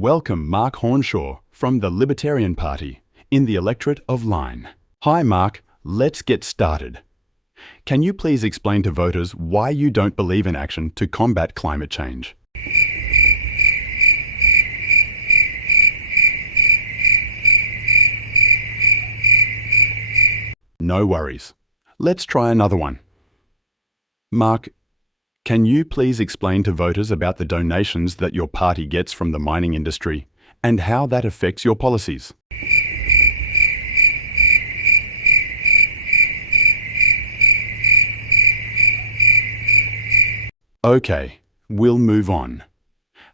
Welcome Mark Hornshaw from the Libertarian Party in the electorate of Lyne. Hi Mark, let's get started. Can you please explain to voters why you don't believe in action to combat climate change? No worries. Let's try another one. Mark, can you please explain to voters about the donations that your party gets from the mining industry and how that affects your policies? Okay, we'll move on.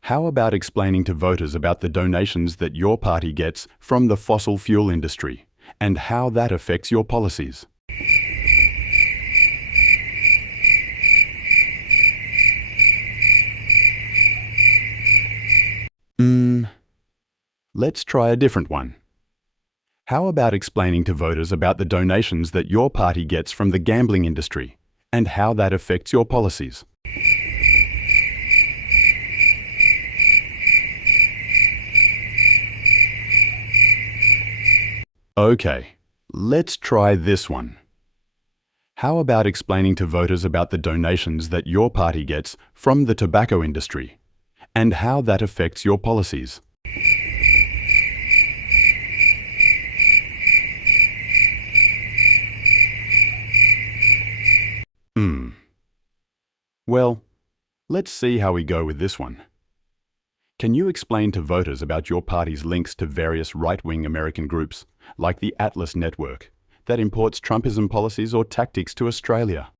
How about explaining to voters about the donations that your party gets from the fossil fuel industry and how that affects your policies? Let's try a different one. How about explaining to voters about the donations that your party gets from the gambling industry and how that affects your policies? Okay, let's try this one. How about explaining to voters about the donations that your party gets from the tobacco industry and how that affects your policies? Well, let's see how we go with this one. Can you explain to voters about your party's links to various right-wing American groups, like the Atlas Network, that imports Trumpism policies or tactics to Australia?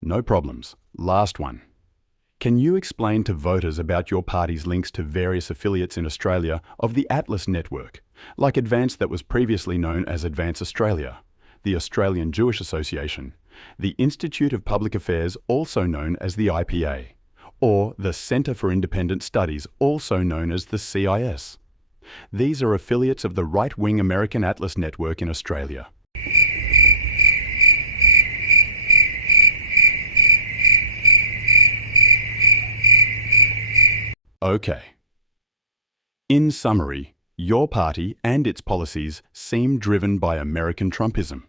No problems. Last one. Can you explain to voters about your party's links to various affiliates in Australia of the Atlas Network, like Advance that was previously known as Advance Australia, the Australian Jewish Association, the Institute of Public Affairs also known as the IPA, or the Centre for Independent Studies also known as the CIS? These are affiliates of the right-wing American Atlas Network in Australia. Okay. In summary, your party and its policies seem driven by American Trumpism.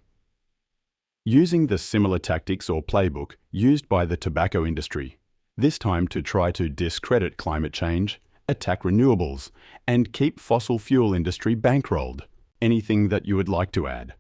Using the similar tactics or playbook used by the tobacco industry, this time to try to discredit climate change, attack renewables, and keep fossil fuel industry bankrolled. Anything that you would like to add?